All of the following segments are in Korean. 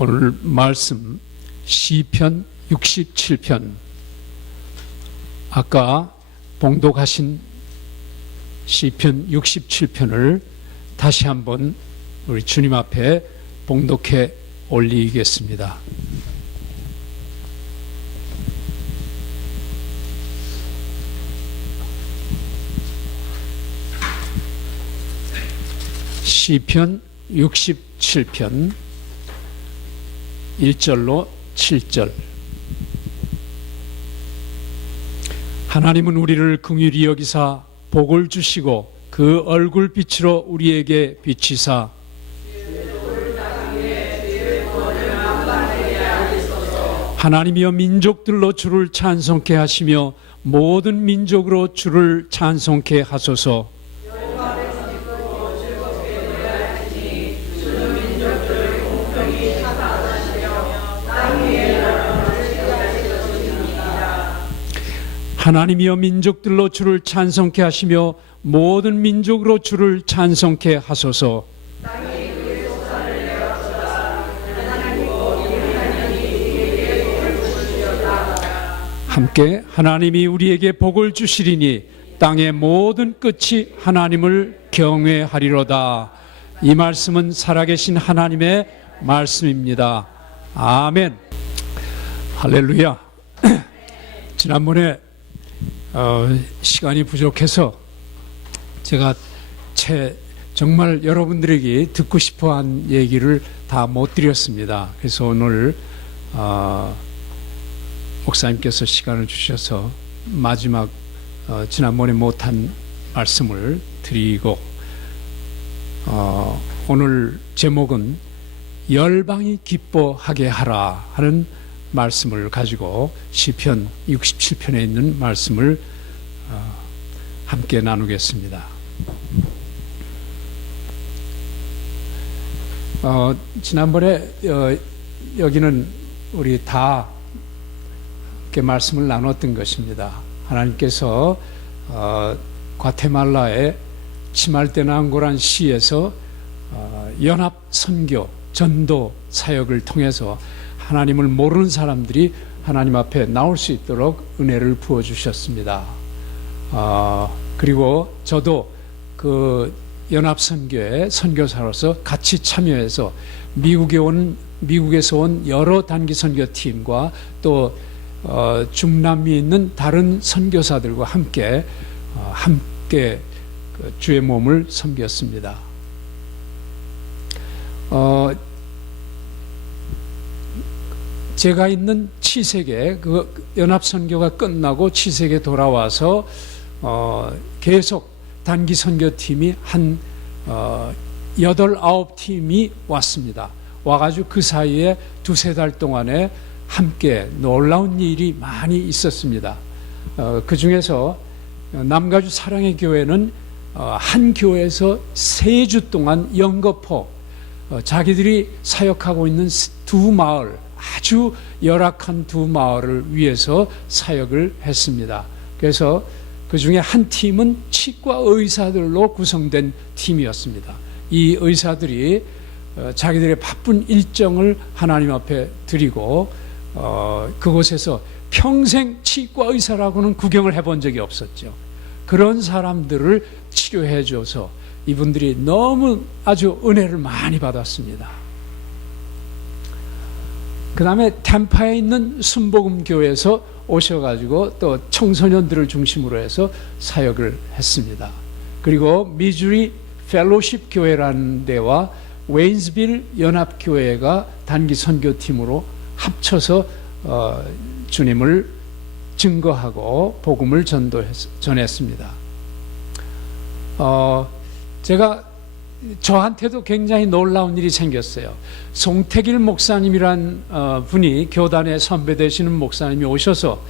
오늘 말씀 시편 67편, 아까 봉독하신 시편 67편을 다시 한번 우리 주님 앞에 봉독해 올리겠습니다. 시편 67편 1절로 7절. 하나님은 우리를 긍휼히 여기사 복을 주시고 그 얼굴빛으로 우리에게 비치사 하나님이여 민족들로 주를 찬송케 하시며 모든 민족으로 주를 찬송케 하소서. 하나님이여 민족들로 주를 찬송케 하시며 모든 민족으로 주를 찬송케 하소서. 함께 하나님이 우리에게 복을 주시리니 땅의 모든 끝이 하나님을 경외하리로다. 이 말씀은 살아계신 하나님의 말씀입니다. 아멘. 할렐루야. 지난번에 시간이 부족해서 제가 정말 여러분들에게 듣고 싶어한 얘기를 다 못 드렸습니다. 그래서 오늘 목사님께서 시간을 주셔서 마지막 지난번에 못한 말씀을 드리고, 오늘 제목은 열방이 기뻐하게 하라 하는 말씀을 가지고 시편 67편에 있는 말씀을 함께 나누겠습니다. 지난번에 여기는 우리 다 이렇게 말씀을 나눴던 것입니다. 하나님께서 과테말라의 치말테난고란 시에서 연합 선교 전도 사역을 통해서 하나님을 모르는 사람들이 하나님 앞에 나올 수 있도록 은혜를 부어주셨습니다. 그리고 저도 그 연합선교의 선교사로서 같이 참여해서 미국에서 온 여러 단기선교팀과 또 중남미에 있는 다른 선교사들과 함께 주의 몸을 섬겼습니다. 제가 있는 치색에 그 연합선교가 끝나고 치색에 돌아와서 계속 단기 선교팀이 한 8, 9팀이 왔습니다. 와가지고 그 사이에 2-3달 동안에 함께 놀라운 일이 많이 있었습니다. 그 중에서 남가주 사랑의 교회는 한 교회에서 3주 동안 영거포, 자기들이 사역하고 있는 2마을, 아주 열악한 2마을을 위해서 사역을 했습니다. 그래서 그 중에 한 팀은 치과 의사들로 구성된 팀이었습니다. 이 의사들이 자기들의 바쁜 일정을 하나님 앞에 드리고 그곳에서 평생 치과 의사라고는 구경을 해본 적이 없었죠. 그런 사람들을 치료해 줘서 이분들이 너무 아주 은혜를 많이 받았습니다. 그 다음에 템파에 있는 순복음교회에서 오셔가지고 또 청소년들을 중심으로 해서 사역을 했습니다. 그리고 미주리 펠로십 교회라는 데와 웨인스빌 연합교회가 단기 선교팀으로 합쳐서 주님을 증거하고 복음을 전했습니다. 저한테도 굉장히 놀라운 일이 생겼어요. 송태길 목사님이란 분이 교단의 선배 되시는 목사님이 오셔서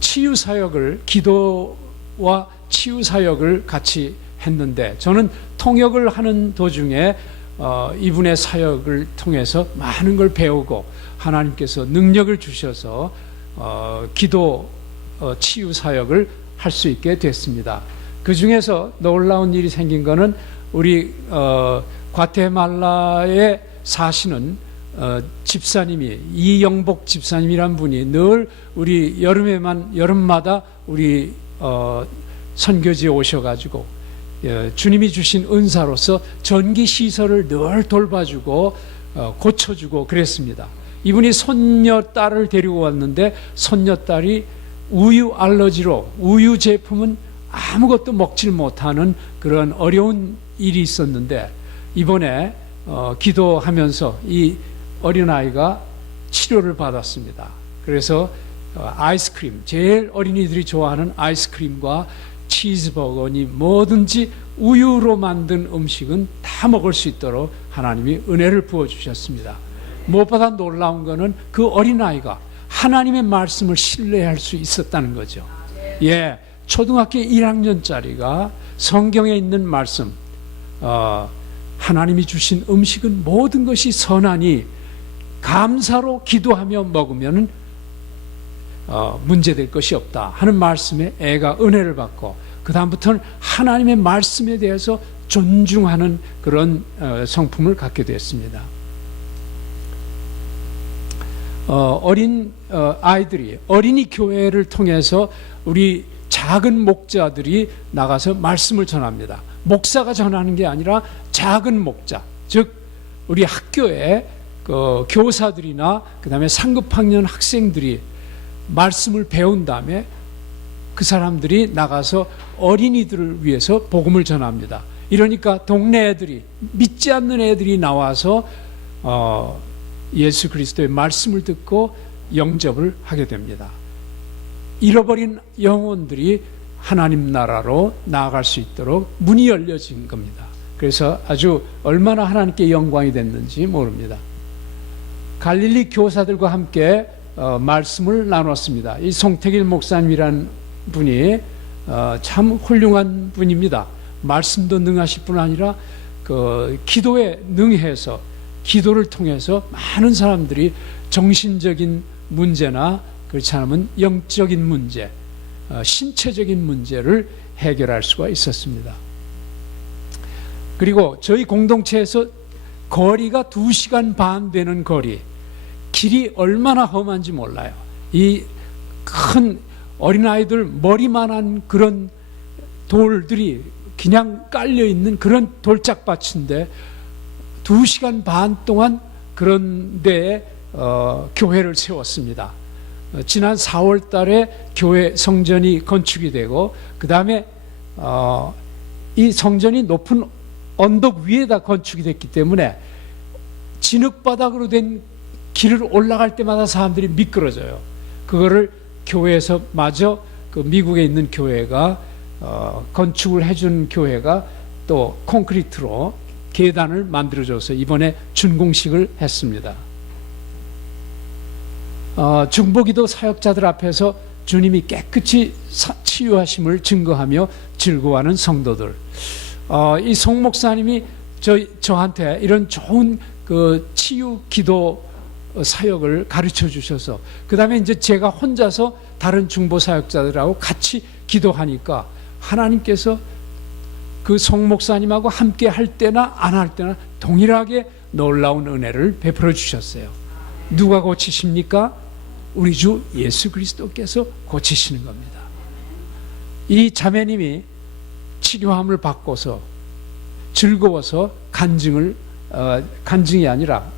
치유사역을, 기도와 치유사역을 같이 했는데, 저는 통역을 하는 도중에 이분의 사역을 통해서 많은 걸 배우고 하나님께서 능력을 주셔서 기도 치유사역을 할 수 있게 됐습니다. 그 중에서 놀라운 일이 생긴 거는 우리 과테말라의 사시는 집사님이, 이영복 집사님이란 분이 늘 우리 여름마다 우리 선교지에 오셔가지고 주님이 주신 은사로서 전기 시설을 늘 돌봐주고 고쳐주고 그랬습니다. 이분이 손녀딸을 데리고 왔는데 손녀딸이 우유 알러지로 우유 제품은 아무것도 먹질 못하는 그런 어려운 일이 있었는데, 이번에 기도하면서 이 어린아이가 치료를 받았습니다. 그래서 아이스크림, 제일 어린이들이 좋아하는 아이스크림과 치즈버거니 뭐든지 우유로 만든 음식은 다 먹을 수 있도록 하나님이 은혜를 부어주셨습니다. 무엇보다 놀라운 것은 그 어린아이가 하나님의 말씀을 신뢰할 수 있었다는 거죠. 예, 초등학교 1학년짜리가 성경에 있는 말씀, 하나님이 주신 음식은 모든 것이 선하니 감사로 기도하며 먹으면 문제될 것이 없다 하는 말씀에 애가 은혜를 받고, 그 다음부터는 하나님의 말씀에 대해서 존중하는 그런 성품을 갖게 됐습니다. 어린 아이들이 어린이 교회를 통해서 우리 작은 목자들이 나가서 말씀을 전합니다. 목사가 전하는 게 아니라 작은 목자, 즉 우리 학교에 교사들이나 그 다음에 상급학년 학생들이 말씀을 배운 다음에 그 사람들이 나가서 어린이들을 위해서 복음을 전합니다. 이러니까 동네 애들이, 믿지 않는 애들이 나와서 예수 그리스도의 말씀을 듣고 영접을 하게 됩니다. 잃어버린 영혼들이 하나님 나라로 나아갈 수 있도록 문이 열려진 겁니다. 그래서 아주 얼마나 하나님께 영광이 됐는지 모릅니다. 갈릴리 교사들과 함께 말씀을 나눴습니다. 이 송태길 목사님이란 분이 참 훌륭한 분입니다. 말씀도 능하실 뿐 아니라 기도에 능해서 기도를 통해서 많은 사람들이 정신적인 문제나 그렇지 않으면 영적인 문제, 신체적인 문제를 해결할 수가 있었습니다. 그리고 저희 공동체에서 거리가 2시간 반 되는 거리, 길이 얼마나 험한지 몰라요. 이 큰 어린아이들 머리만한 그런 돌들이 그냥 깔려있는 그런 돌짝밭인데 2시간 반 동안 그런 데에 교회를 세웠습니다. 지난 4월 달에 교회 성전이 건축이 되고, 그 다음에 이 성전이 높은 언덕 위에다 건축이 됐기 때문에 진흙바닥으로 된 길을 올라갈 때마다 사람들이 미끄러져요. 그거를 교회에서 마저 그 미국에 있는 교회가 건축을 해준 교회가 또 콘크리트로 계단을 만들어줘서 이번에 준공식을 했습니다. 중보기도 사역자들 앞에서 주님이 깨끗이 치유하심을 증거하며 즐거워하는 성도들. 이 송 목사님이 저한테 이런 좋은 그 치유 기도 사역을 가르쳐 주셔서, 그 다음에 이제 제가 혼자서 다른 중보 사역자들하고 같이 기도하니까 하나님께서 그 송 목사님하고 함께 할 때나 안 할 때나 동일하게 놀라운 은혜를 베풀어 주셨어요. 누가 고치십니까? 우리 주 예수 그리스도께서 고치시는 겁니다. 이 자매님이 치료함을 받고서 즐거워서 간증이 아니라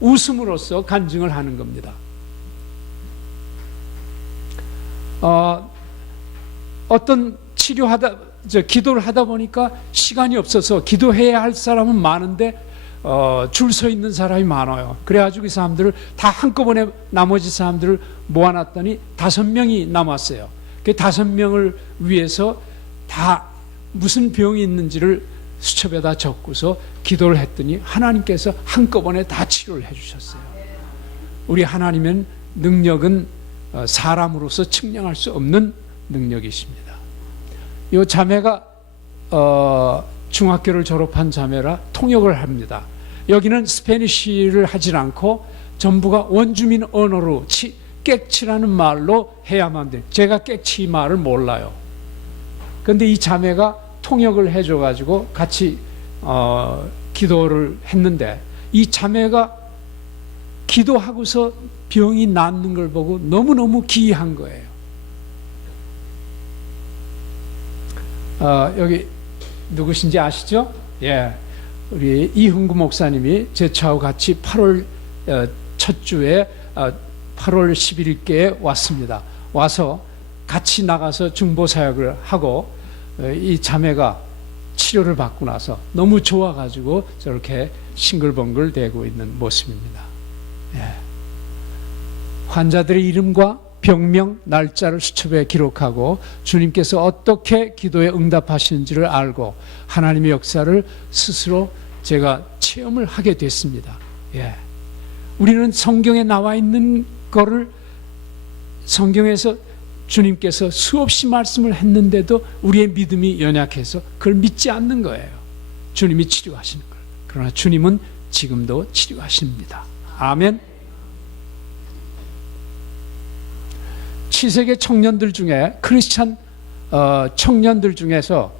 웃음으로써 간증을 하는 겁니다. 어떤 기도를 하다 보니까 시간이 없어서 기도해야 할 사람은 많은데 줄 서 있는 사람이 많아요. 그래가지고 이 사람들을 다 한꺼번에 나머지 사람들을 모아놨더니 5명이 남았어요. 그 5명을 위해서 다 무슨 병이 있는지를 수첩에다 적고서 기도를 했더니 하나님께서 한꺼번에 다 치료를 해주셨어요. 우리 하나님의 능력은 사람으로서 측량할 수 없는 능력이십니다. 이 자매가 중학교를 졸업한 자매라 통역을 합니다. 여기는 스페니쉬를 하질 않고 전부가 원주민 언어로 깨치라는 말로 해야만 돼요. 제가 깨치 말을 몰라요. 그런데 이 자매가 통역을 해줘가지고 같이 기도를 했는데 이 자매가 기도하고서 병이 낫는 걸 보고 너무너무 기이한 거예요. 여기 누구신지 아시죠? 예, 우리 이흥구 목사님이 저하고 같이 8월 첫 주에 8월 11일께 왔습니다. 와서 같이 나가서 중보 사역을 하고 이 자매가 치료를 받고 나서 너무 좋아가지고 저렇게 싱글벙글 대고 있는 모습입니다. 예. 환자들의 이름과 병명, 날짜를 수첩에 기록하고 주님께서 어떻게 기도에 응답하시는지를 알고 하나님의 역사를 스스로 제가 체험을 하게 됐습니다. 예. 우리는 성경에 나와 있는 거를 성경에서 주님께서 수없이 말씀을 했는데도 우리의 믿음이 연약해서 그걸 믿지 않는 거예요. 주님이 치료하시는 걸. 그러나 주님은 지금도 치료하십니다. 아멘. 7세계 청년들 중에 크리스찬 청년들 중에서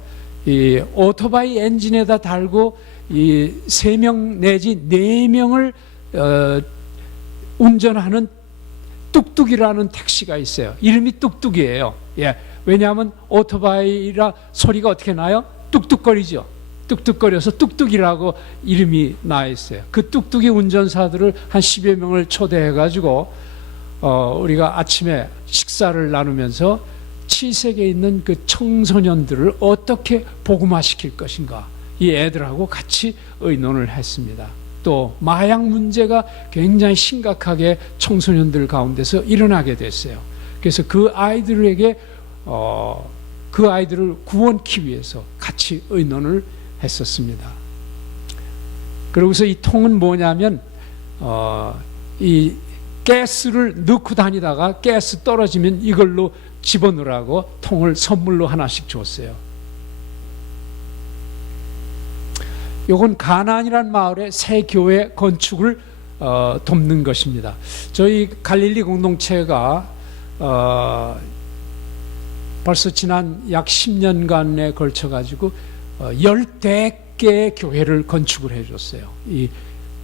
이 오토바이 엔진에다 달고 이 3명 내지 4명을 운전하는 뚝뚝이라는 택시가 있어요. 이름이 뚝뚝이에요. 예. 왜냐하면 오토바이라 소리가 어떻게 나요? 뚝뚝거리죠. 뚝뚝거려서 뚝뚝이라고 이름이 나 있어요. 그 뚝뚝이 운전사들을 한 10여 명을 초대해가지고 우리가 아침에 식사를 나누면서 7세계에 있는 그 청소년들을 어떻게 복음화시킬 것인가, 이 애들하고 같이 의논을 했습니다. 또 마약 문제가 굉장히 심각하게 청소년들 가운데서 일어나게 됐어요. 그래서 그 아이들에게 그 아이들을 구원하기 위해서 같이 의논을 했었습니다. 그러고서 이 통은 뭐냐면 이 가스를 넣고 다니다가 가스 떨어지면 이걸로 집어넣으라고 통을 선물로 하나씩 줬어요. 이건 가나안이라는 마을의 새 교회 건축을 돕는 것입니다. 저희 갈릴리 공동체가 벌써 지난 약 10년간에 걸쳐가지고 10대개의 교회를 건축을 해줬어요.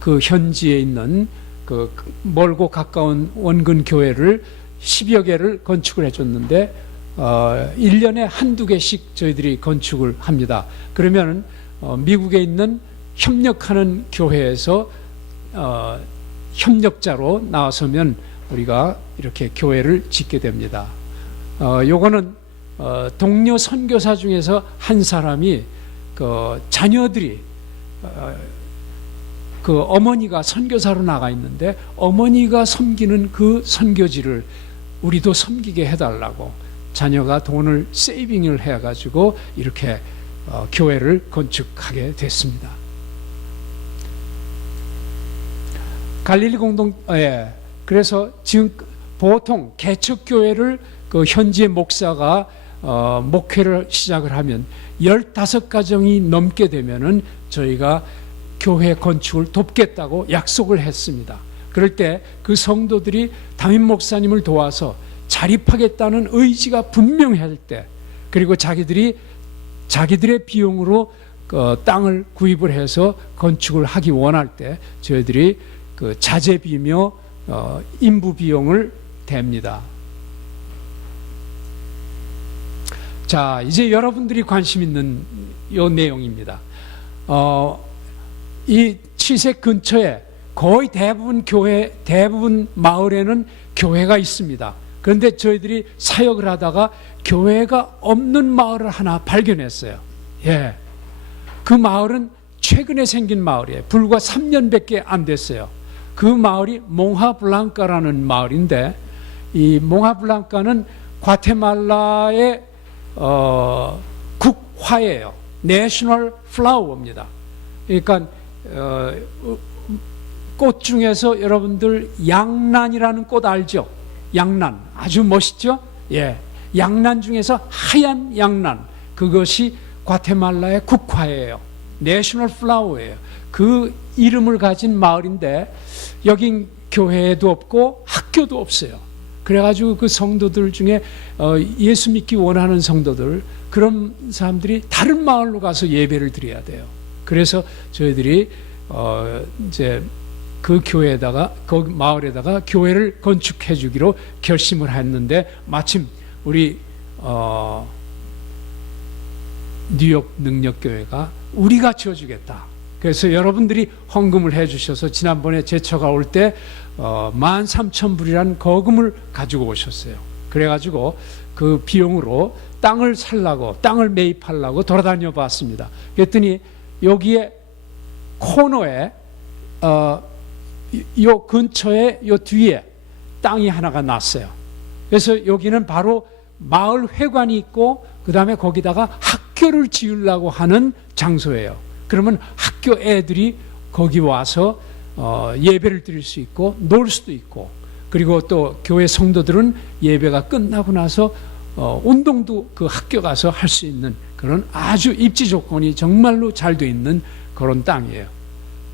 그 현지에 있는 그 멀고 가까운 원근 교회를 10여 개를 건축을 해줬는데 1년에 한두 개씩 저희들이 건축을 합니다. 그러면 미국에 있는 협력하는 교회에서 협력자로 나서면 우리가 이렇게 교회를 짓게 됩니다. 요거는 동료 선교사 중에서 한 사람이 그 자녀들이 그 어머니가 선교사로 나가 있는데 어머니가 섬기는 그 선교지를 우리도 섬기게 해달라고 자녀가 돈을 세이빙을 해가지고 이렇게 교회를 건축하게 됐습니다. 갈릴리 그래서 지금 보통 개척교회를 그 현지의 목사가 목회를 시작을 하면 15가정이 넘게 되면은 저희가 교회 건축을 돕겠다고 약속을 했습니다. 그럴 때 그 성도들이 담임 목사님을 도와서 자립하겠다는 의지가 분명할 때, 그리고 자기들의 비용으로 땅을 구입을 해서 건축을 하기 원할 때 저희들이 그 자재비며 인부 비용을 댑니다. 자, 이제 여러분들이 관심 있는 요 내용입니다. 이 칠색 근처에 거의 대부분 마을에는 교회가 있습니다. 그런데 저희들이 사역을 하다가 교회가 없는 마을을 하나 발견했어요. 예. 그 마을은 최근에 생긴 마을이에요. 불과 3년밖에 안 됐어요. 그 마을이 몽하블랑카라는 마을인데, 이 몽하블랑카는 과테말라의 국화예요. 내셔널 플라워입니다. 그러니까 꽃 중에서 여러분들 양란이라는 꽃 알죠? 양란 아주 멋있죠? 예, 양란 중에서 하얀 양란, 그것이 과테말라의 국화예요. 내셔널 플라워예요. 그 이름을 가진 마을인데 여긴 교회도 없고 학교도 없어요. 그래가지고 그 성도들 중에 예수 믿기 원하는 성도들, 그런 사람들이 다른 마을로 가서 예배를 드려야 돼요. 그래서 저희들이 이제 그 교회에다가 그 마을에다가 교회를 건축해 주기로 결심을 했는데 마침 우리 뉴욕 능력교회가 우리가 지어주겠다. 그래서 여러분들이 헌금을 해주셔서 지난번에 제처가 올 때 13,000불이라는 거금을 가지고 오셨어요. 그래가지고 그 비용으로 땅을 살라고, 땅을 매입하려고 돌아다녀 봤습니다. 그랬더니 여기에 코너에 요 근처에 요 뒤에 땅이 하나가 났어요. 그래서 여기는 바로 마을 회관이 있고 그 다음에 거기다가 학교를 지으려고 하는 장소예요. 그러면 학교 애들이 거기 와서 예배를 드릴 수 있고 놀 수도 있고, 그리고 또 교회 성도들은 예배가 끝나고 나서 운동도 그 학교 가서 할 수 있는 그런 아주 입지 조건이 정말로 잘 돼 있는 그런 땅이에요.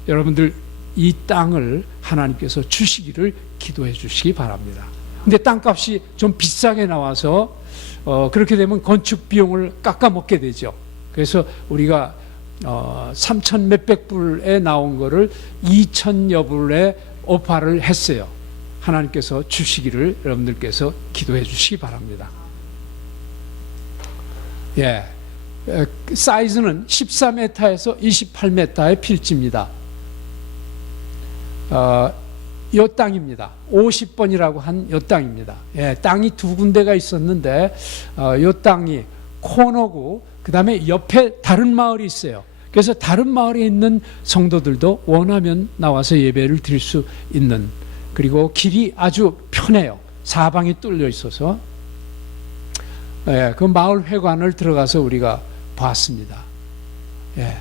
여러분들 이 땅을 하나님께서 주시기를 기도해 주시기 바랍니다. 근데 땅값이 좀 비싸게 나와서 그렇게 되면 건축 비용을 깎아 먹게 되죠. 그래서 우리가 3천 몇백 불에 나온 거를 2천여 불에 오파를 했어요. 하나님께서 주시기를 여러분들께서 기도해 주시기 바랍니다. 예, 사이즈는 14m에서 28m의 필지입니다. 요 땅입니다. 50번이라고 한 요 땅입니다. 예, 땅이 두 군데가 있었는데 요 땅이 코너고 그 다음에 옆에 다른 마을이 있어요. 그래서 다른 마을에 있는 성도들도 원하면 나와서 예배를 드릴 수 있는, 그리고 길이 아주 편해요. 사방이 뚫려 있어서. 예, 그 마을 회관을 들어가서 우리가 봤습니다. 예.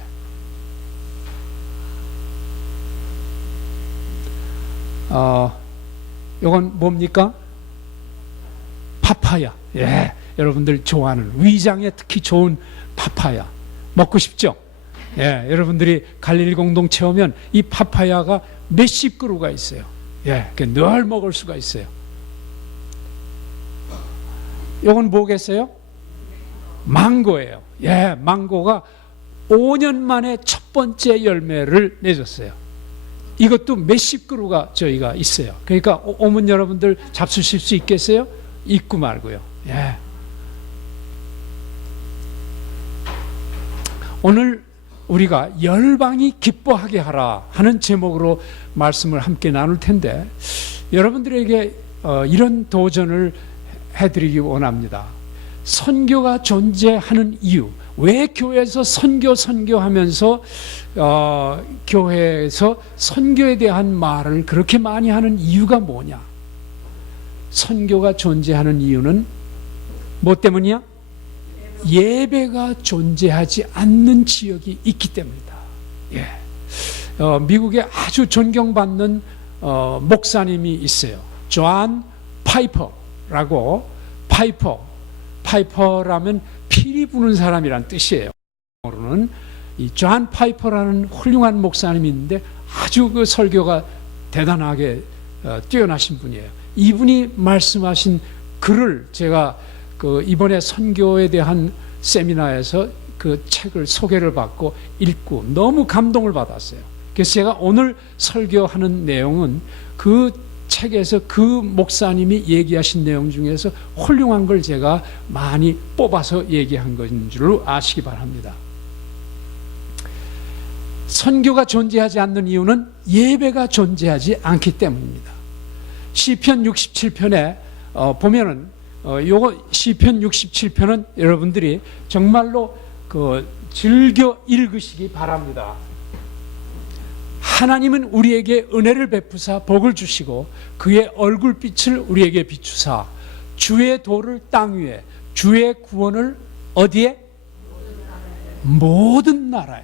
이건 뭡니까? 파파야. 예, 여러분들 좋아하는, 위장에 특히 좋은 파파야. 먹고 싶죠? 예, 여러분들이 갈릴리 공동체 오면 이 파파야가 몇십 그루가 있어요. 예, 늘 먹을 수가 있어요. 이건 뭐겠어요? 망고예요. 예, 망고가 5년 만에 첫 번째 열매를 맺었어요. 이것도 몇십 그루가 저희가 있어요. 그러니까 오면 여러분들 잡수실 수 있겠어요? 있고 말고요. 예. 오늘 우리가 열방이 기뻐하게 하라 하는 제목으로 말씀을 함께 나눌 텐데, 여러분들에게 이런 도전을 해드리기 원합니다. 선교가 존재하는 이유, 왜 교회에서 선교하면서 교회에서 선교에 대한 말을 그렇게 많이 하는 이유가 뭐냐? 선교가 존재하는 이유는 뭐 때문이야? 예배가 존재하지 않는 지역이 있기 때문이다. 예. 미국에 아주 존경받는 목사님이 있어요. 존 파이퍼라고. 파이퍼라면 피리 부는 사람이란 뜻이에요. 이 존 파이퍼라는 훌륭한 목사님이 있는데 아주 그 설교가 대단하게 뛰어나신 분이에요. 이분이 말씀하신 글을 제가 이번에 선교에 대한 세미나에서 그 책을 소개를 받고 읽고 너무 감동을 받았어요. 그래서 제가 오늘 설교하는 내용은 그 책에서 그 목사님이 얘기하신 내용 중에서 훌륭한 걸 제가 많이 뽑아서 얘기한 것인 줄로 아시기 바랍니다. 선교가 존재하지 않는 이유는 예배가 존재하지 않기 때문입니다. 시편 67편에 보면은 요거 시편 67편은 여러분들이 정말로 즐겨 읽으시기 바랍니다. 하나님은 우리에게 은혜를 베푸사 복을 주시고 그의 얼굴빛을 우리에게 비추사 주의 도를 땅 위에, 주의 구원을 어디에? 모든 나라에.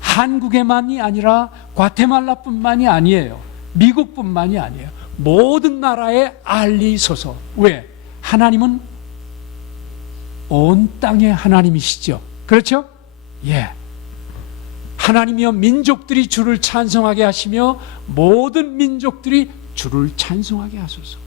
한국에만이 아니라 과테말라뿐만이 아니에요. 미국뿐만이 아니에요. 모든 나라에 알리소서. 왜? 하나님은 온 땅의 하나님이시죠. 그렇죠? 예. 하나님이여 민족들이 주를 찬송하게 하시며 모든 민족들이 주를 찬송하게 하소서.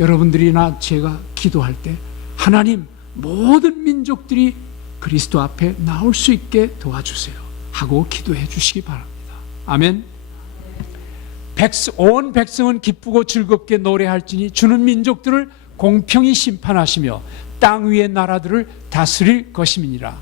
여러분들이나 제가 기도할 때 하나님 모든 민족들이 그리스도 앞에 나올 수 있게 도와주세요 하고 기도해 주시기 바랍니다. 아멘. 온 백성은 기쁘고 즐겁게 노래할지니 주는 민족들을 공평히 심판하시며 땅 위의 나라들을 다스릴 것임이니라.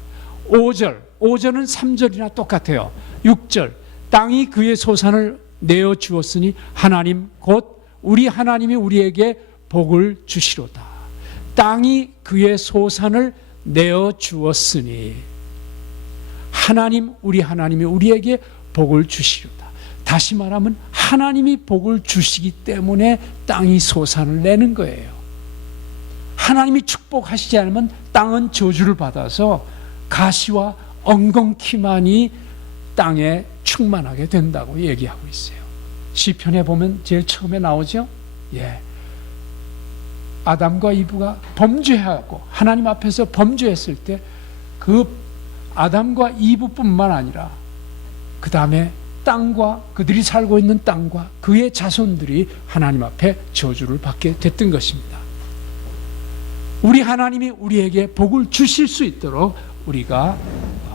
5절, 5절은 3절이나 똑같아요. 6절, 땅이 그의 소산을 내어 주었으니 하나님 곧 우리 하나님이 우리에게 복을 주시로다. 땅이 그의 소산을 내어 주었으니 하나님, 우리 하나님이 우리에게 복을 주시로다. 다시 말하면 하나님이 복을 주시기 때문에 땅이 소산을 내는 거예요. 하나님이 축복하시지 않으면 땅은 저주를 받아서 가시와 엉겅퀴만이 땅에 충만하게 된다고 얘기하고 있어요. 시편에 보면 제일 처음에 나오죠. 예, 아담과 이브가 범죄하고 하나님 앞에서 범죄했을 때 그 아담과 이브뿐만 아니라 그 다음에 땅과 그들이 살고 있는 땅과 그의 자손들이 하나님 앞에 저주를 받게 됐던 것입니다. 우리 하나님이 우리에게 복을 주실 수 있도록 우리가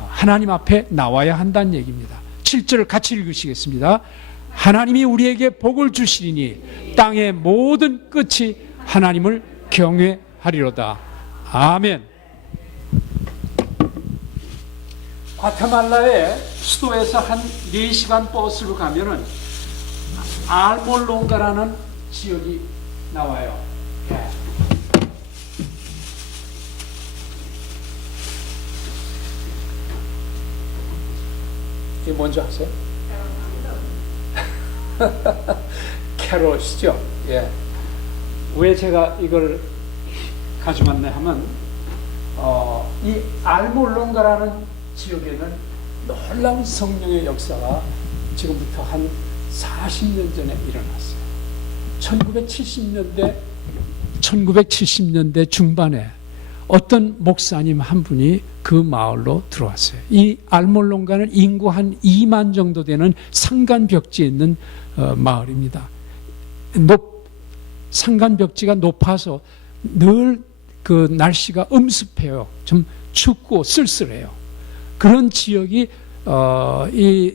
하나님 앞에 나와야 한다는 얘기입니다. 7절을 같이 읽으시겠습니다. 하나님이 우리에게 복을 주시리니 땅의 모든 끝이 하나님을 경외하리로다. 아멘. 과테말라의 수도에서 한 4시간 버스로 가면은 알몰롱가라는 지역이 나와요. 예. 이게 뭔지 아세요? 캐럿이죠. 예. 왜 제가 이걸 가져왔네 하면 이 알몰롱가라는 지역에는 놀라운 성령의 역사가 지금부터 한 40년 전에 일어났어요. 1970년대 중반에 어떤 목사님 한 분이 그 마을로 들어왔어요. 이 알몰롱가는 인구 한 2만 정도 되는 산간벽지에 있는 마을입니다. 산간벽지가 높아서 늘 그 날씨가 음습해요. 좀 춥고 쓸쓸해요. 그런 지역이 이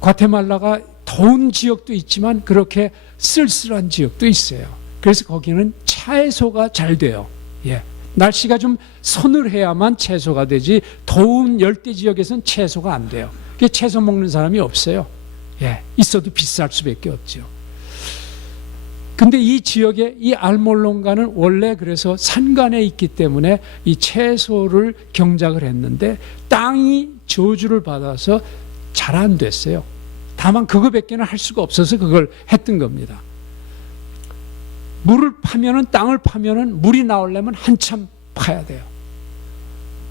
과테말라가 더운 지역도 있지만 그렇게 쓸쓸한 지역도 있어요. 그래서 거기는 채소가 잘 돼요. 예. 날씨가 좀 서늘해야만 채소가 되지 더운 열대 지역에서는 채소가 안 돼요. 채소 먹는 사람이 없어요. 예. 있어도 비쌀 수밖에 없죠. 근데 이 지역에 이 알몰롱가는 원래 그래서 산간에 있기 때문에 이 채소를 경작을 했는데 땅이 저주를 받아서 잘 안 됐어요. 다만 그거밖에는 할 수가 없어서 그걸 했던 겁니다. 땅을 파면은 물이 나오려면 한참 파야 돼요.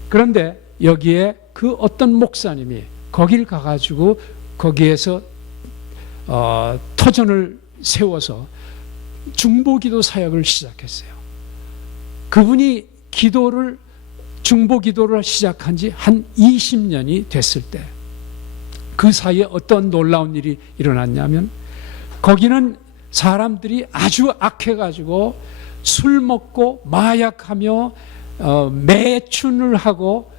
그런데 여기에 그 어떤 목사님이 거길 가가지고 거기에서 터전을 세워서 중보기도 사역을 시작했어요. 그분이 중보기도를 시작한 지 한 20년이 됐을 때 그 사이에 어떤 놀라운 일이 일어났냐면 거기는 사람들이 아주 악해가지고 술 먹고 마약하며 매춘을 하고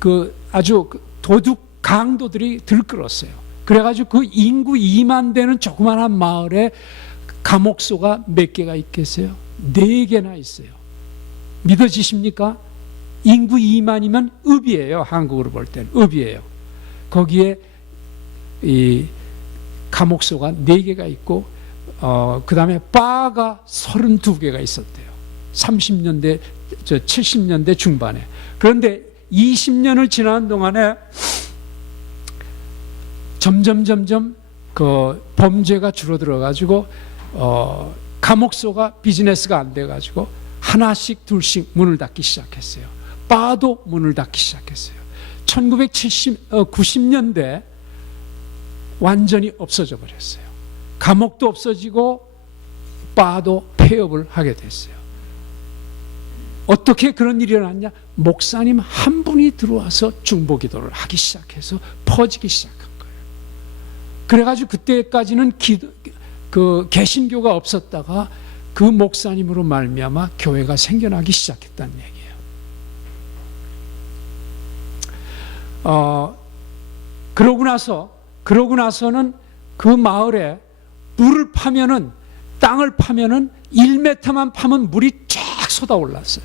그 아주 도둑 강도들이 들끓었어요. 그래가지고 그 인구 2만 되는 조그마한 마을에 감옥소가 몇 개가 있겠어요? 4개나 있어요. 믿어지십니까? 인구 2만이면 읍이에요. 한국으로 볼 때는 읍이에요. 거기에 이 감옥소가 4개가 있고 그 다음에 바가 32개가 있었대요. 30년대, 70년대 중반에. 그런데 20년을 지난 동안에 점점 그 범죄가 줄어들어가지고 감옥소가 비즈니스가 안 돼가지고 하나씩 둘씩 문을 닫기 시작했어요. 바도 문을 닫기 시작했어요. 1990년대 완전히 없어져 버렸어요. 감옥도 없어지고 바도 폐업을 하게 됐어요. 어떻게 그런 일이 일어났냐? 목사님 한 분이 들어와서 중보기도를 하기 시작해서 퍼지기 시작한 거예요. 그래가지고 그때까지는 그 개신교가 없었다가 그 목사님으로 말미암아 교회가 생겨나기 시작했다는 얘기예요. 그러고 나서 그러고 나서는 그 마을에 물을 파면은, 땅을 파면은 1m만 파면 물이 쫙 쏟아올랐어요.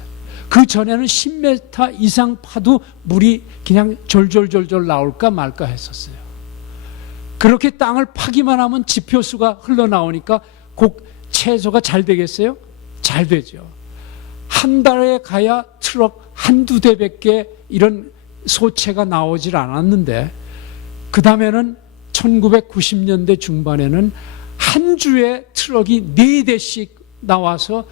그 전에는 10m 이상 파도 물이 그냥 졸졸졸졸 나올까 말까 했었어요. 그렇게 땅을 파기만 하면 지표수가 흘러나오니까 채소가 잘 되겠어요? 잘 되죠. 한 달에 가야 트럭 한두 대밖에 이런 소채가 나오질 않았는데, 그 다음에는 1990년대 중반에는 한 주에 트럭이 4대씩 나와서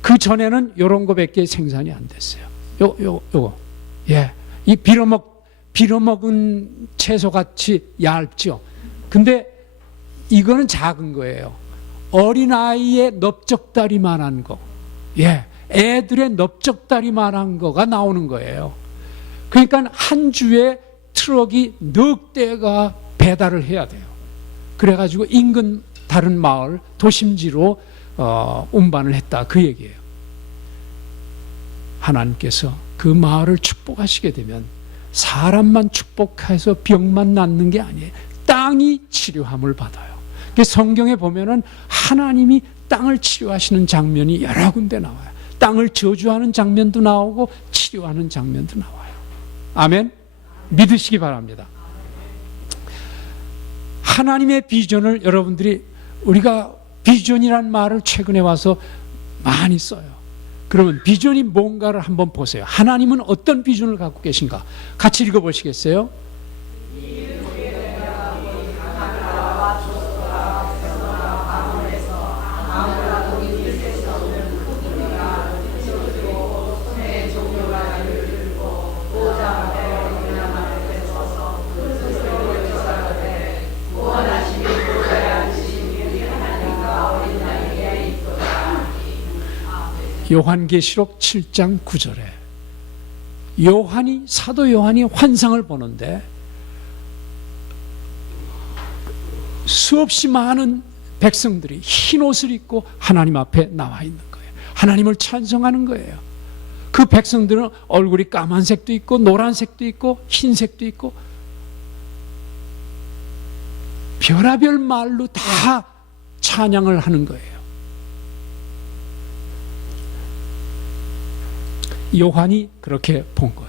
그 전에는 이런 거밖에 생산이 안 됐어요. 요거. 예. 이 빌어먹은 채소 같이 얇죠. 근데 이거는 작은 거예요. 어린아이의 넓적다리만한 거. 예. 애들의 넓적다리만한 거가 나오는 거예요. 그러니까 한 주에 트럭이 넉 대가 배달을 해야 돼요. 그래가지고 인근 다른 마을, 도심지로 운반을 했다, 그 얘기예요. 하나님께서 그 마을을 축복하시게 되면 사람만 축복해서 병만 낫는 게 아니에요. 땅이 치료함을 받아요. 성경에 보면은 하나님이 땅을 치료하시는 장면이 여러 군데 나와요. 땅을 저주하는 장면도 나오고 치료하는 장면도 나와요. 아멘? 믿으시기 바랍니다. 하나님의 비전을 여러분들이, 우리가 비전이란 말을 최근에 와서 많이 써요. 그러면 비전이 뭔가를 한번 보세요. 하나님은 어떤 비전을 갖고 계신가? 같이 읽어보시겠어요? 요한계시록 7장 9절에 사도 요한이 환상을 보는데 수없이 많은 백성들이 흰 옷을 입고 하나님 앞에 나와 있는 거예요. 하나님을 찬송하는 거예요. 그 백성들은 얼굴이 까만색도 있고 노란색도 있고 흰색도 있고 별의별 말로 다 찬양을 하는 거예요. 요한이 그렇게 본 것,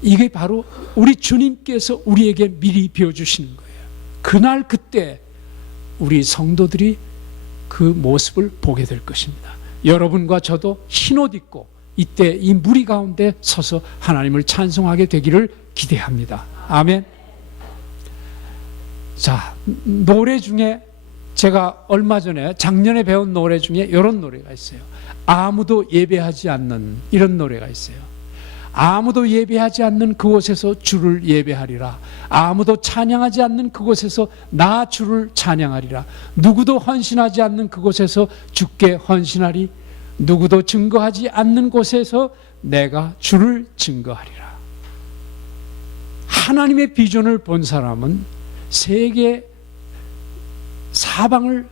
이게 바로 우리 주님께서 우리에게 미리 비워주시는 거예요. 그날 그때 우리 성도들이 그 모습을 보게 될 것입니다. 여러분과 저도 흰옷 입고 이때 이 무리 가운데 서서 하나님을 찬송하게 되기를 기대합니다. 아멘. 자, 노래 중에 제가 얼마 전에 작년에 배운 노래 중에 이런 노래가 있어요. 아무도 예배하지 않는, 이런 노래가 있어요. 아무도 예배하지 않는 그곳에서 주를 예배하리라. 아무도 찬양하지 않는 그곳에서 나 주를 찬양하리라. 누구도 헌신하지 않는 그곳에서 주께 헌신하리. 누구도 증거하지 않는 곳에서 내가 주를 증거하리라. 하나님의 비전을 본 사람은 세계 사방을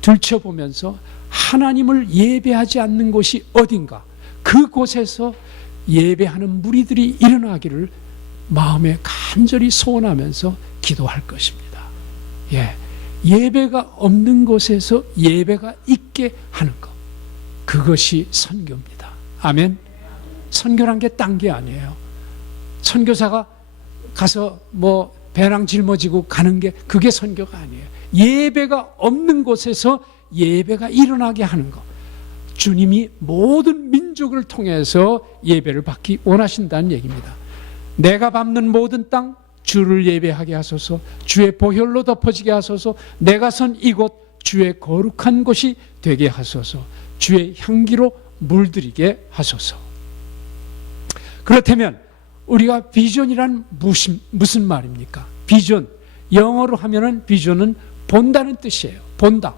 들춰보면서 하나님을 예배하지 않는 곳이 어딘가, 그곳에서 예배하는 무리들이 일어나기를 마음에 간절히 소원하면서 기도할 것입니다. 예, 예배가 없는 곳에서 예배가 있게 하는 것, 그것이 선교입니다. 아멘. 선교란 게 딴 게 아니에요. 선교사가 가서 뭐 배낭 짊어지고 가는 게, 그게 선교가 아니에요. 예배가 없는 곳에서 예배가 일어나게 하는 것. 주님이 모든 민족을 통해서 예배를 받기 원하신다는 얘기입니다. 내가 밟는 모든 땅 주를 예배하게 하소서. 주의 보혈로 덮어지게 하소서. 내가 선 이곳 주의 거룩한 곳이 되게 하소서. 주의 향기로 물들이게 하소서. 그렇다면 우리가 비전이란 무슨 말입니까? 비전, 영어로 하면은 비전은 본다는 뜻이에요. 본다.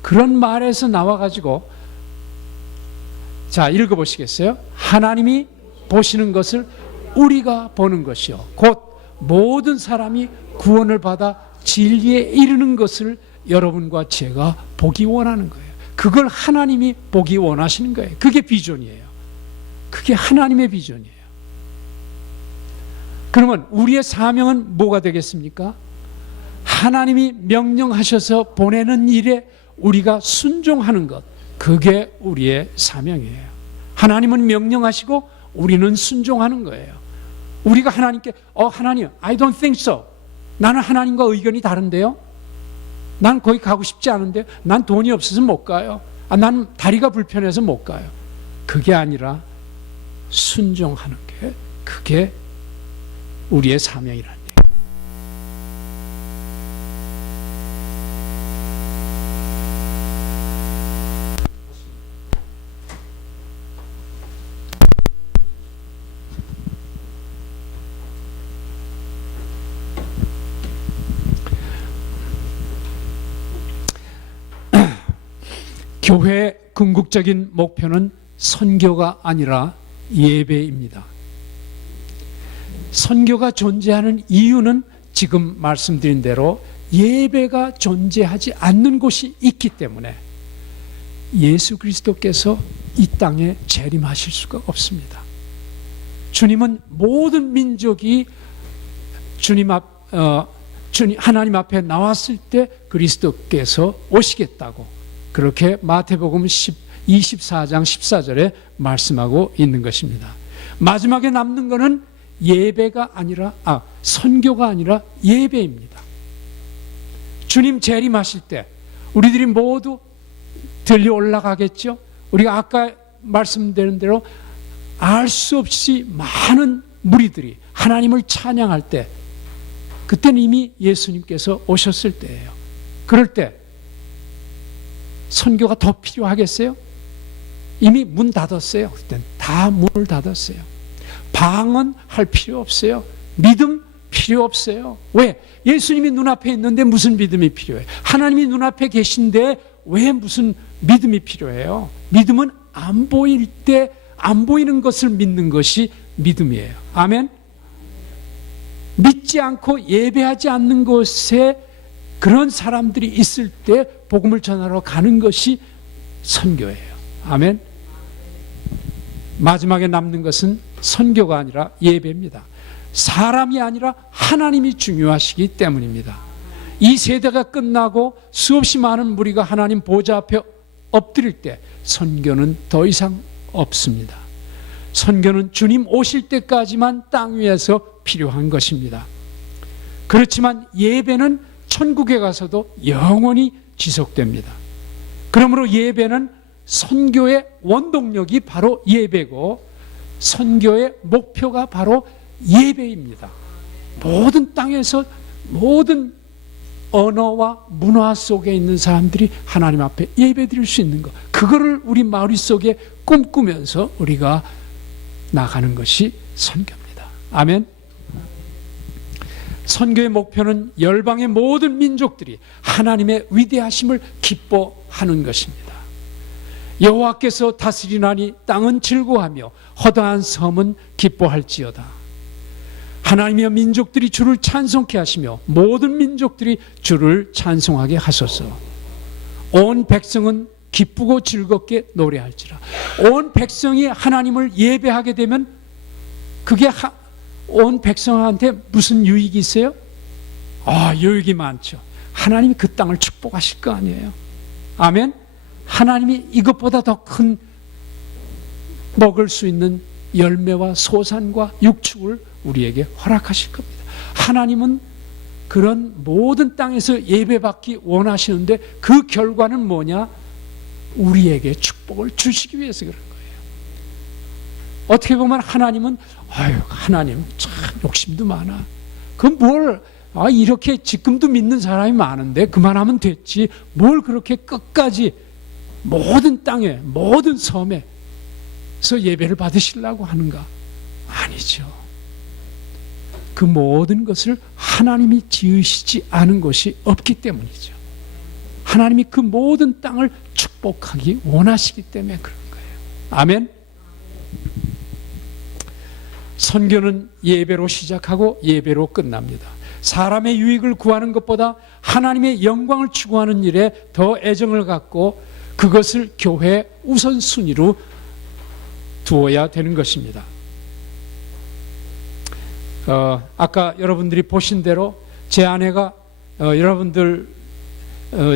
그런 말에서 나와가지고, 자, 읽어보시겠어요? 하나님이 보시는 것을 우리가 보는 것이요, 곧 모든 사람이 구원을 받아 진리에 이르는 것을 여러분과 제가 보기 원하는 거예요. 그걸 하나님이 보기 원하시는 거예요. 그게 비전이에요. 그게 하나님의 비전이에요. 그러면 우리의 사명은 뭐가 되겠습니까? 하나님이 명령하셔서 보내는 일에 우리가 순종하는 것, 그게 우리의 사명이에요. 하나님은 명령하시고 우리는 순종하는 거예요. 우리가 하나님께 하나님, I don't think so. 나는 하나님과 의견이 다른데요. 난 거기 가고 싶지 않은데, 난 돈이 없어서 못 가요. 난 다리가 불편해서 못 가요. 그게 아니라 순종하는 게, 그게 우리의 사명이라는 얘기예요. 교회의 궁극적인 목표는 선교가 아니라 예배입니다. 선교가 존재하는 이유는 지금 말씀드린 대로 예배가 존재하지 않는 곳이 있기 때문에 예수 그리스도께서 이 땅에 재림하실 수가 없습니다. 주님은 모든 민족이 하나님 앞에 나왔을 때 그리스도께서 오시겠다고, 그렇게 마태복음 24장 14절에 말씀하고 있는 것입니다. 마지막에 남는 것은 예배가 아니라 선교가 아니라 예배입니다. 주님 재림하실 때 우리들이 모두 들려 올라가겠죠. 우리가 아까 말씀드린 대로 알 수 없이 많은 무리들이 하나님을 찬양할 때, 그때는 이미 예수님께서 오셨을 때예요. 그럴 때 선교가 더 필요하겠어요? 이미 문 닫았어요. 그때는 다 문을 닫았어요. 방언할 필요 없어요. 믿음 필요 없어요. 왜? 예수님이 눈앞에 있는데 무슨 믿음이 필요해요? 하나님이 눈앞에 계신데 왜 무슨 믿음이 필요해요? 믿음은 안 보일 때 안 보이는 것을 믿는 것이 믿음이에요. 아멘? 믿지 않고 예배하지 않는 곳에 그런 사람들이 있을 때 복음을 전하러 가는 것이 선교예요. 아멘? 마지막에 남는 것은 선교가 아니라 예배입니다. 사람이 아니라 하나님이 중요하시기 때문입니다. 이 세대가 끝나고 수없이 많은 무리가 하나님 보좌 앞에 엎드릴 때 선교는 더 이상 없습니다. 선교는 주님 오실 때까지만 땅 위에서 필요한 것입니다. 그렇지만 예배는 천국에 가서도 영원히 지속됩니다. 그러므로 예배는 선교의 원동력이 바로 예배고, 선교의 목표가 바로 예배입니다. 모든 땅에서 모든 언어와 문화 속에 있는 사람들이 하나님 앞에 예배 드릴 수 있는 것, 그거를 우리 머릿속에 꿈꾸면서 우리가 나가는 것이 선교입니다. 아멘. 선교의 목표는 열방의 모든 민족들이 하나님의 위대하심을 기뻐하는 것입니다. 여호와께서 다스리나니 땅은 즐거워하며 허다한 섬은 기뻐할지어다. 하나님의 민족들이 주를 찬송케 하시며 모든 민족들이 주를 찬송하게 하소서. 온 백성은 기쁘고 즐겁게 노래할지라. 온 백성이 하나님을 예배하게 되면 그게 온 백성한테 무슨 유익이 있어요? 유익이 많죠. 하나님이 그 땅을 축복하실 거 아니에요. 아멘. 하나님이 이것보다 더 큰 먹을 수 있는 열매와 소산과 육축을 우리에게 허락하실 겁니다. 하나님은 그런 모든 땅에서 예배받기 원하시는데 그 결과는 뭐냐? 우리에게 축복을 주시기 위해서 그런 거예요. 어떻게 보면 하나님은 하나님 참 욕심도 많아. 그럼 이렇게 지금도 믿는 사람이 많은데 그만하면 됐지. 뭘 그렇게 끝까지 모든 땅에 모든 섬에서 예배를 받으시려고 하는가? 아니죠. 그 모든 것을 하나님이 지으시지 않은 것이 없기 때문이죠. 하나님이 그 모든 땅을 축복하기 원하시기 때문에 그런 거예요. 아멘. 선교는 예배로 시작하고 예배로 끝납니다. 사람의 유익을 구하는 것보다 하나님의 영광을 추구하는 일에 더 애정을 갖고 그것을 교회의 우선순위로 두어야 되는 것입니다. 아까 여러분들이 보신 대로 제 아내가 여러분들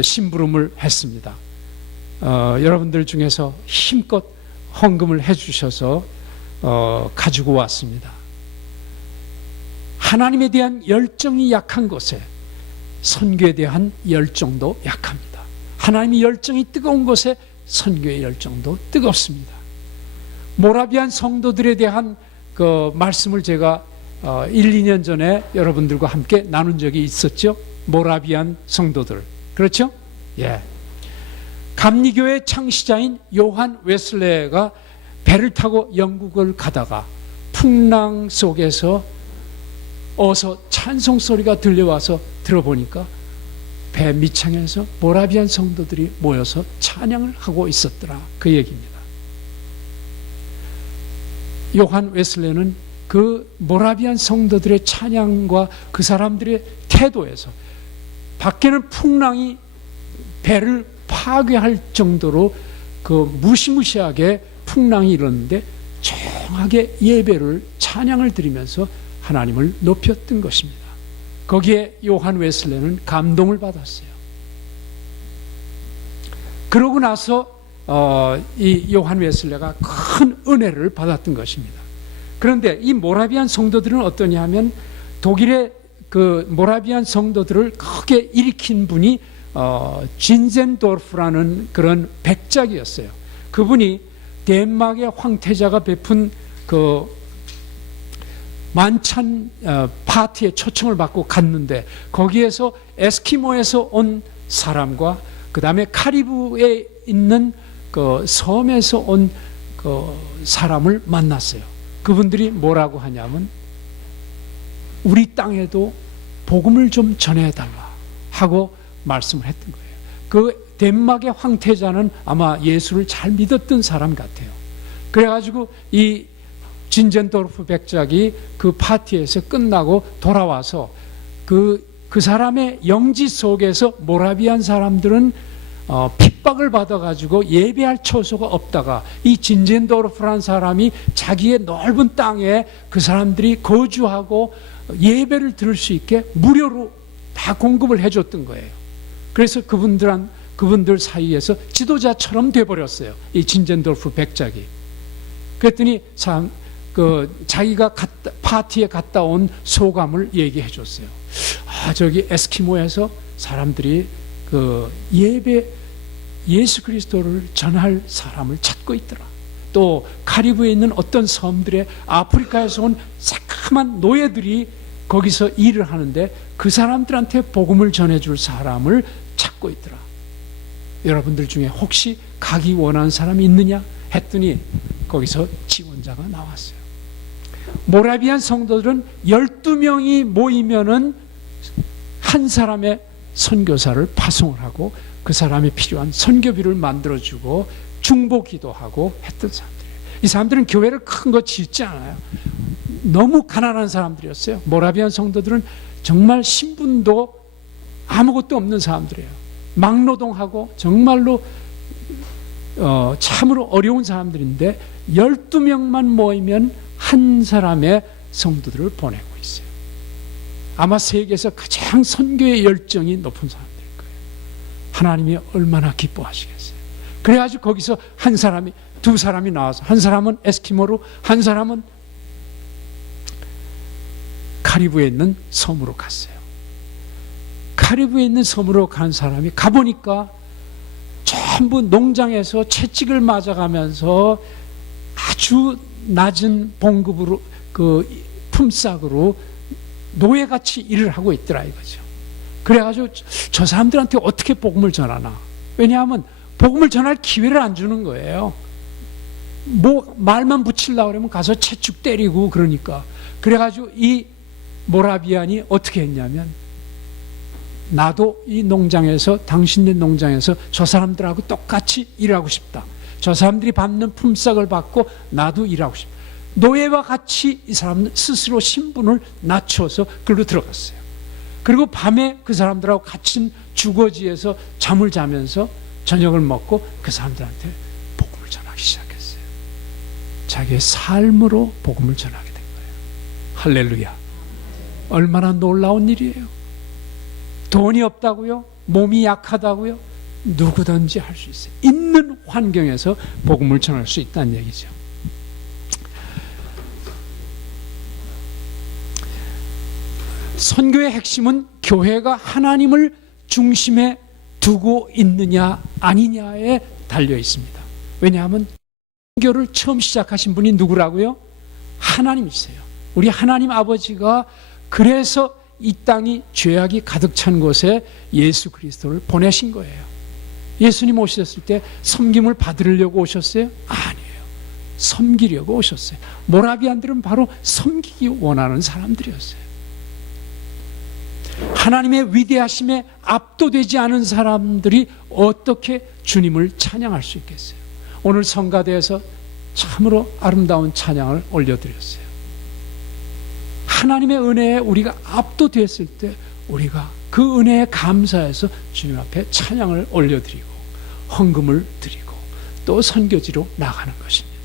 심부름을 했습니다. 여러분들 중에서 힘껏 헌금을 해주셔서 가지고 왔습니다. 하나님에 대한 열정이 약한 곳에 선교에 대한 열정도 약합니다. 하나님의 열정이 뜨거운 곳에 선교의 열정도 뜨겁습니다. 모라비안 성도들에 대한 그 말씀을 제가 1, 2년 전에 여러분들과 함께 나눈 적이 있었죠. 모라비안 성도들. 그렇죠? 예. 감리교의 창시자인 요한 웨슬레가 배를 타고 영국을 가다가 풍랑 속에서 어서 찬송 소리가 들려와서 들어보니까 배 밑창에서 모라비안 성도들이 모여서 찬양을 하고 있었더라. 그 얘기입니다. 요한 웨슬레는 그 모라비안 성도들의 찬양과 그 사람들의 태도에서 밖에는 풍랑이 배를 파괴할 정도로 그 무시무시하게 풍랑이 일었는데 조용하게 예배를 찬양을 드리면서 하나님을 높였던 것입니다. 거기에 요한 웨슬레는 감동을 받았어요. 그러고 나서 이 요한 웨슬레가 큰 은혜를 받았던 것입니다. 그런데 이 모라비안 성도들은 어떠냐 하면 독일의 그 모라비안 성도들을 크게 일으킨 분이 진젠도르프라는 그런 백작이었어요. 그분이 덴마크의 황태자가 베푼 그 만찬 파티에 초청을 받고 갔는데 거기에서 에스키모에서 온 사람과 그 다음에 카리브에 있는 그 섬에서 온 그 사람을 만났어요. 그분들이 뭐라고 하냐면 우리 땅에도 복음을 좀 전해달라 하고 말씀을 했던 거예요. 그 덴마크의 황태자는 아마 예수를 잘 믿었던 사람 같아요. 그래가지고 이 진젠도르프 백작이 그 파티에서 끝나고 돌아와서 그 사람의 영지 속에서 모라비안 사람들은 핍박을 받아가지고 예배할 처소가 없다가 이 진젠도르프라는 사람이 자기의 넓은 땅에 그 사람들이 거주하고 예배를 들을 수 있게 무료로 다 공급을 해줬던 거예요. 그래서 그분들 사이에서 지도자처럼 돼버렸어요. 이 진젠도르프 백작이. 그랬더니 자기가 파티에 갔다 온 소감을 얘기해 줬어요. 저기 에스키모에서 사람들이 그 예수 그리스도를 전할 사람을 찾고 있더라. 또 카리브에 있는 어떤 섬들에 아프리카에서 온 새카만 노예들이 거기서 일을 하는데 그 사람들한테 복음을 전해줄 사람을 찾고 있더라. 여러분들 중에 혹시 가기 원하는 사람이 있느냐 했더니 거기서 지원자가 나왔어요. 모라비안 성도들은 12명이 모이면은 한 사람의 선교사를 파송을 하고 그 사람이 필요한 선교비를 만들어주고 중보 기도하고 했던 사람들이에요. 이 사람들은 교회를 큰 거 짓지 않아요. 너무 가난한 사람들이었어요. 모라비안 성도들은 정말 신분도 아무것도 없는 사람들이에요. 막노동하고 정말로 참으로 어려운 사람들인데 12명만 모이면 한 사람의 성도들을 보내고 있어요. 아마 세계에서 가장 선교의 열정이 높은 사람들일 거예요. 하나님이 얼마나 기뻐하시겠어요. 그래가지고 거기서 한 사람이 두 사람이 나와서 한 사람은 에스키모로 한 사람은 카리브에 있는 섬으로 갔어요. 카리브에 있는 섬으로 간 사람이 가보니까 전부 농장에서 채찍을 맞아가면서 아주 낮은 봉급으로 그 품삯으로 노예같이 일을 하고 있더라 이거죠. 그래가지고 저 사람들한테 어떻게 복음을 전하나. 왜냐하면 복음을 전할 기회를 안 주는 거예요. 뭐 말만 붙이려고 그러면 가서 채찍 때리고 그러니까. 그래가지고 이 모라비안이 어떻게 했냐면 나도 이 농장에서 당신네 농장에서 저 사람들하고 똑같이 일하고 싶다. 저 사람들이 받는 품삯을 받고 나도 일하고 싶다. 노예와 같이 이 사람은 스스로 신분을 낮춰서 글로 들어갔어요. 그리고 밤에 그 사람들하고 같이 주거지에서 잠을 자면서 저녁을 먹고 그 사람들한테 복음을 전하기 시작했어요. 자기의 삶으로 복음을 전하게 된 거예요. 할렐루야. 얼마나 놀라운 일이에요. 돈이 없다고요? 몸이 약하다고요? 누구든지 할 수 있어요. 있는 환경에서 복음을 전할 수 있다는 얘기죠. 선교의 핵심은 교회가 하나님을 중심에 두고 있느냐 아니냐에 달려 있습니다. 왜냐하면 선교를 처음 시작하신 분이 누구라고요? 하나님이세요. 우리 하나님 아버지가 그래서 이 땅이 죄악이 가득 찬 곳에 예수 그리스도를 보내신 거예요. 예수님 오셨을 때 섬김을 받으려고 오셨어요? 아니에요. 섬기려고 오셨어요. 모라비안들은 바로 섬기기 원하는 사람들이었어요. 하나님의 위대하심에 압도되지 않은 사람들이 어떻게 주님을 찬양할 수 있겠어요? 오늘 성가대에서 참으로 아름다운 찬양을 올려드렸어요. 하나님의 은혜에 우리가 압도됐을 때 우리가 그 은혜에 감사해서 주님 앞에 찬양을 올려드리고 헌금을 드리고 또 선교지로 나가는 것입니다.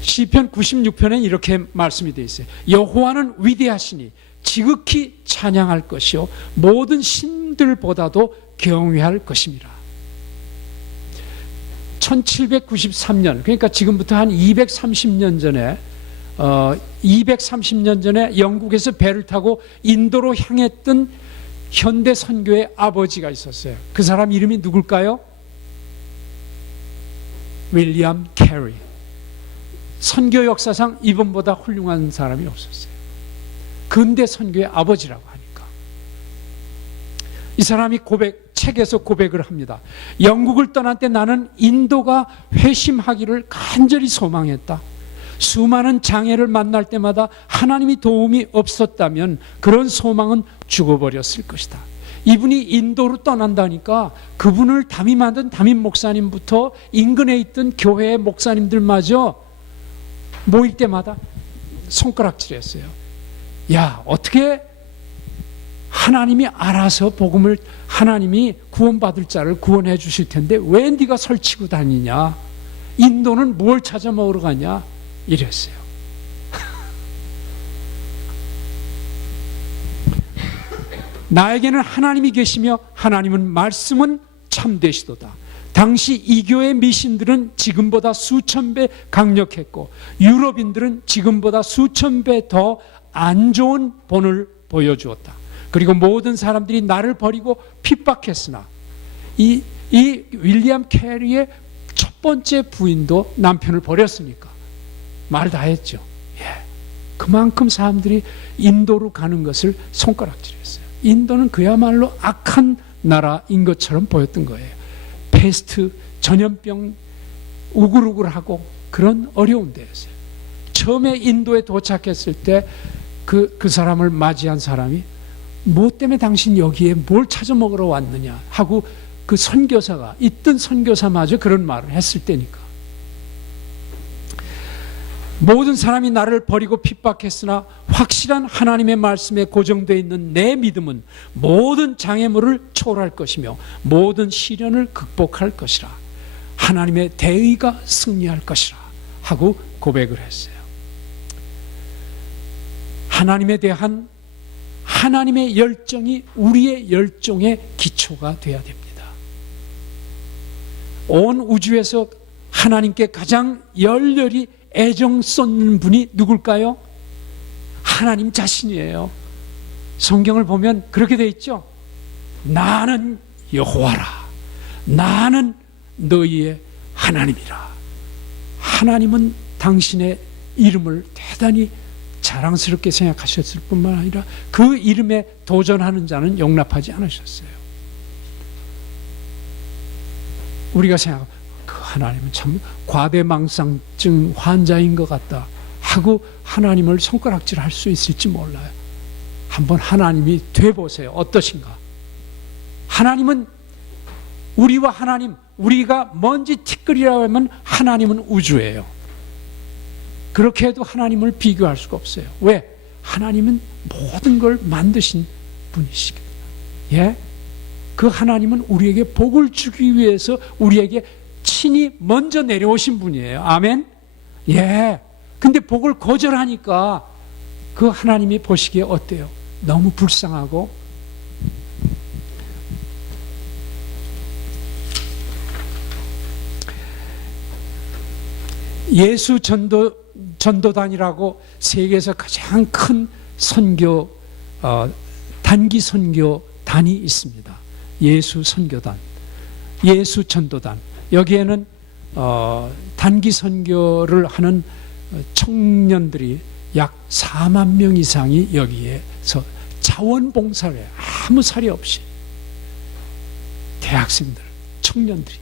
시편 96편에 이렇게 말씀이 되어 있어요. 여호와는 위대하시니 지극히 찬양할 것이요 모든 신들보다도 경외할 것입니다. 1793년 그러니까 지금부터 한 230년 전에 230년 전에 영국에서 배를 타고 인도로 향했던 현대 선교의 아버지가 있었어요. 그 사람 이름이 누굴까요? 윌리엄 캐리. 선교 역사상 이분보다 훌륭한 사람이 없었어요. 근대 선교의 아버지라고 하니까. 이 사람이 책에서 고백을 합니다. 영국을 떠날 때 나는 인도가 회심하기를 간절히 소망했다. 수많은 장애를 만날 때마다 하나님이 도움이 없었다면 그런 소망은 죽어버렸을 것이다. 이분이 인도로 떠난다니까 그분을 담임하던 담임 목사님부터 인근에 있던 교회의 목사님들마저 모일 때마다 손가락질했어요. 야, 어떻게 하나님이 알아서 복음을 하나님이 구원받을 자를 구원해 주실 텐데 왜 네가 설치고 다니냐? 인도는 뭘 찾아 먹으러 가냐? 이랬어요. 나에게는 하나님이 계시며 하나님은 말씀은 참되시도다. 당시 이교의 미신들은 지금보다 수천 배 강력했고 유럽인들은 지금보다 수천 배 더 안 좋은 본을 보여주었다. 그리고 모든 사람들이 나를 버리고 핍박했으나 이 윌리엄 캐리의 첫 번째 부인도 남편을 버렸으니까 말 다 했죠. 예. 그만큼 사람들이 인도로 가는 것을 손가락질했어요. 인도는 그야말로 악한 나라인 것처럼 보였던 거예요. 패스트, 전염병, 우글우글하고 그런 어려운 데였어요. 처음에 인도에 도착했을 때 그 사람을 맞이한 사람이 뭐 때문에 당신 여기에 뭘 찾아 먹으러 왔느냐 하고 그 선교사가 있던 선교사마저 그런 말을 했을 때니까. 모든 사람이 나를 버리고 핍박했으나 확실한 하나님의 말씀에 고정되어 있는 내 믿음은 모든 장애물을 초월할 것이며 모든 시련을 극복할 것이라. 하나님의 대의가 승리할 것이라 하고 고백을 했어요. 하나님에 대한 하나님의 열정이 우리의 열정의 기초가 되어야 됩니다. 온 우주에서 하나님께 가장 열렬히 애정 쏟는 분이 누굴까요? 하나님 자신이에요. 성경을 보면 그렇게 되어 있죠. 나는 여호와라. 나는 너희의 하나님이라. 하나님은 당신의 이름을 대단히 자랑스럽게 생각하셨을 뿐만 아니라 그 이름에 도전하는 자는 용납하지 않으셨어요. 우리가 생각하면 그 하나님은 참 과대망상증 환자인 것 같다 하고 하나님을 손가락질할 수 있을지 몰라요. 한번 하나님이 돼보세요. 어떠신가? 하나님은 우리와 하나님, 우리가 먼지 티끌이라고 하면 하나님은 우주예요. 그렇게 해도 하나님을 비교할 수가 없어요. 왜? 하나님은 모든 걸 만드신 분이시거든요. 예? 그 하나님은 우리에게 복을 주기 위해서 우리에게 친히 먼저 내려오신 분이에요. 아멘? 예. 근데 복을 거절하니까 그 하나님이 보시기에 어때요? 너무 불쌍하고 예수 전도단이라고 세계에서 가장 큰 선교 단기 선교단이 있습니다. 예수 선교단, 예수 전도단. 여기에는 단기 선교를 하는 청년들이 약 4만 명 이상이 여기에서 자원봉사를 해요. 아무 사리 없이. 대학생들, 청년들이.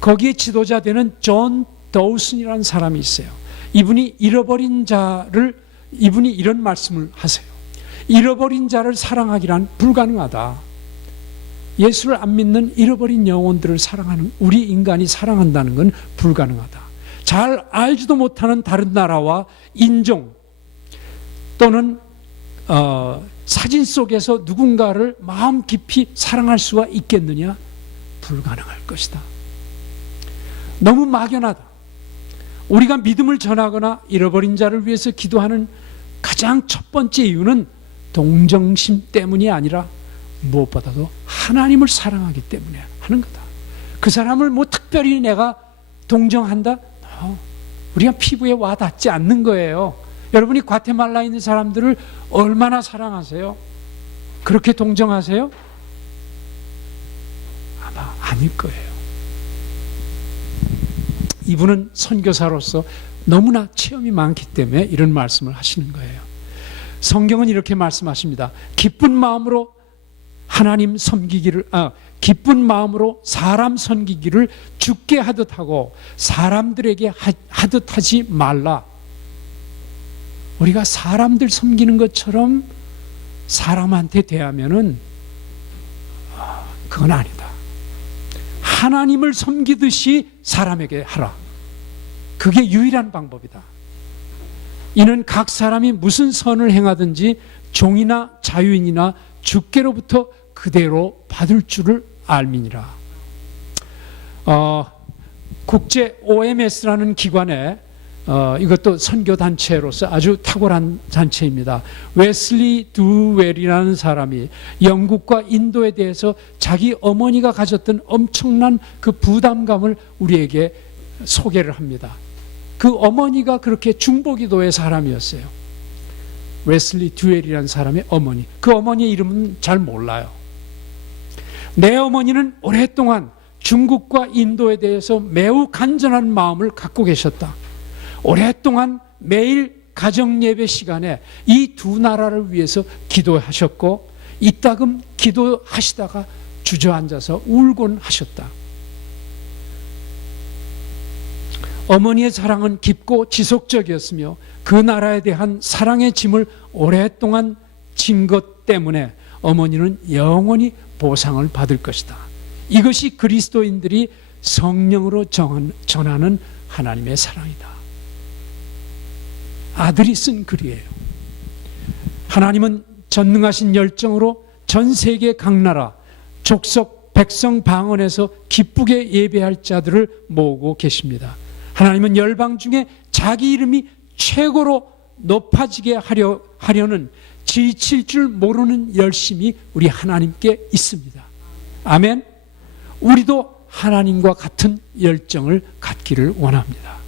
거기에 지도자 되는 존 더우슨이라는 사람이 있어요. 이분이 이런 말씀을 하세요. 잃어버린 자를 사랑하기란 불가능하다. 예수를 안 믿는 잃어버린 영혼들을 사랑하는, 우리 인간이 사랑한다는 건 불가능하다. 잘 알지도 못하는 다른 나라와 인종 또는 사진 속에서 누군가를 마음 깊이 사랑할 수가 있겠느냐? 불가능할 것이다. 너무 막연하다. 우리가 믿음을 전하거나 잃어버린 자를 위해서 기도하는 가장 첫 번째 이유는 동정심 때문이 아니라 무엇보다도 하나님을 사랑하기 때문에 하는 거다. 그 사람을 뭐 특별히 내가 동정한다? 우리가 피부에 와 닿지 않는 거예요. 여러분이 과테말라에 있는 사람들을 얼마나 사랑하세요? 그렇게 동정하세요? 아마 아닐 거예요. 이분은 선교사로서 너무나 체험이 많기 때문에 이런 말씀을 하시는 거예요. 성경은 이렇게 말씀하십니다. 기쁜 마음으로 하나님 섬기기를, 기쁜 마음으로 사람 섬기기를 주께 하듯 하고 사람들에게 하듯 하지 말라. 우리가 사람들 섬기는 것처럼 사람한테 대하면은 그건 아니다. 하나님을 섬기듯이 사람에게 하라. 그게 유일한 방법이다. 이는 각 사람이 무슨 선을 행하든지 종이나 자유인이나 주께로부터 그대로 받을 줄을 알미니라. 국제 OMS라는 기관에 이것도 선교단체로서 아주 탁월한 단체입니다. 웨슬리 두웰이라는 사람이 영국과 인도에 대해서 자기 어머니가 가졌던 엄청난 그 부담감을 우리에게 소개를 합니다. 그 어머니가 그렇게 중보기도의 사람이었어요. 웨슬리 두웰이라는 사람의 어머니. 그 어머니의 이름은 잘 몰라요. 내 어머니는 오랫동안 중국과 인도에 대해서 매우 간절한 마음을 갖고 계셨다. 오랫동안 매일 가정예배 시간에 이 두 나라를 위해서 기도하셨고 이따금 기도하시다가 주저앉아서 울곤 하셨다. 어머니의 사랑은 깊고 지속적이었으며 그 나라에 대한 사랑의 짐을 오랫동안 진 것 때문에 어머니는 영원히 보상을 받을 것이다. 이것이 그리스도인들이 성령으로 전하는 하나님의 사랑이다. 아들이 쓴 글이에요. 하나님은 전능하신 열정으로 전 세계 각 나라, 족속, 백성 방언에서 기쁘게 예배할 자들을 모으고 계십니다. 하나님은 열방 중에 자기 이름이 최고로 높아지게 하려는 지칠 줄 모르는 열심이 우리 하나님께 있습니다. 아멘. 우리도 하나님과 같은 열정을 갖기를 원합니다.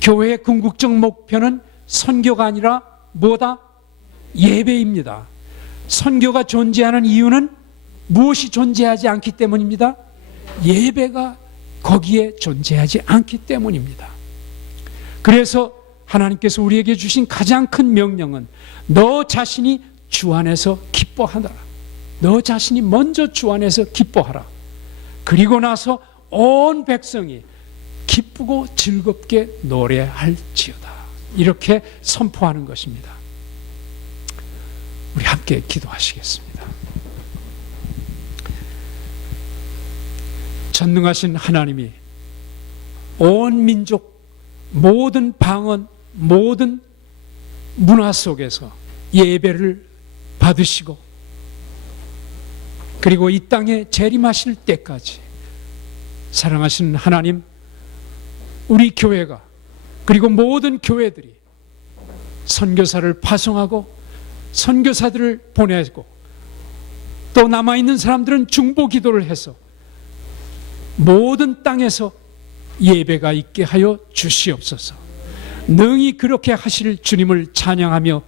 교회의 궁극적 목표는 선교가 아니라 뭐다? 예배입니다. 선교가 존재하는 이유는 무엇이 존재하지 않기 때문입니다. 예배가 거기에 존재하지 않기 때문입니다. 그래서 하나님께서 우리에게 주신 가장 큰 명령은 너 자신이 주 안에서 기뻐하라. 너 자신이 먼저 주 안에서 기뻐하라. 그리고 나서 온 백성이 기쁘고 즐겁게 노래할지어다. 이렇게 선포하는 것입니다. 우리 함께 기도하시겠습니다. 전능하신 하나님이 온 민족, 모든 방언, 모든 문화 속에서 예배를 받으시고 그리고 이 땅에 재림하실 때까지 사랑하시는 하나님, 우리 교회가 그리고 모든 교회들이 선교사를 파송하고 선교사들을 보내고 또 남아있는 사람들은 중보 기도를 해서 모든 땅에서 예배가 있게 하여 주시옵소서. 능히 그렇게 하실 주님을 찬양하며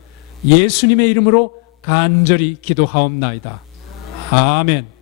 예수님의 이름으로 간절히 기도하옵나이다. 아멘.